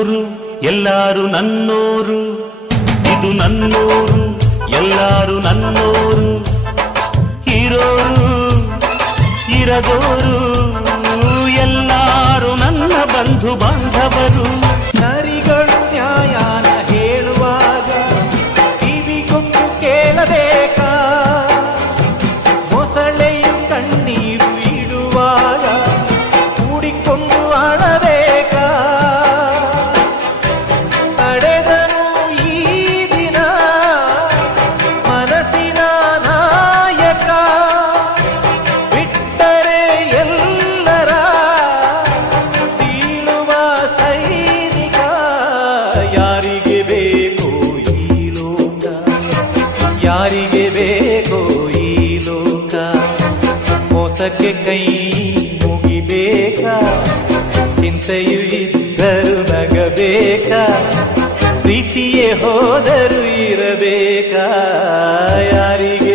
ನನ್ನೂರು ಎಲ್ಲಾರು ನನ್ನೋರು, ಇದು ನನ್ನೂರು ಎಲ್ಲಾರು ನನ್ನೋರು. ಇರೋರು ಇರದೋರು ಎಲ್ಲಾರು ನನ್ನ ಬಂಧು ಬಾಂಧವರು. ನರಿಗಳು ನ್ಯಾಯನ ಹೇಳುವಾಗ ಕಿವಿಗೊಟ್ಟು ಕೇಳಬೇಕಾ? ಮೊಸಳೆಯು ಕಣ್ಣೀರು ಇಡುವಾಗ ಕೂಡಿಕೊಂಡು ಅಳಬೇಕಾ? ತಡೆದನು ಈ ದಿನ ಮನಸ್ಸಿನ ನಾಯಕ, ಬಿಟ್ಟರೆ ಎಲ್ಲರ ಸೀಳುವ ಸೈನಿಕ. ಯಾರಿಗೆ ಬೇಕೋ ಈ ಲೋಕ, ಯಾರಿಗೆ ಬೇಕೋ ಈ ಲೋಕ? ಮೋಸಕ್ಕೆ ಕೈ ಮುಗಿಬೇಕಾ? ಚಿಂತೆಯು ಇದ್ದರು ನಗಬೇಕಾ? ಪ್ರೀತಿಯೇ ಹೋದರು ಇರಬೇಕಾ? ಯಾರಿಗೆ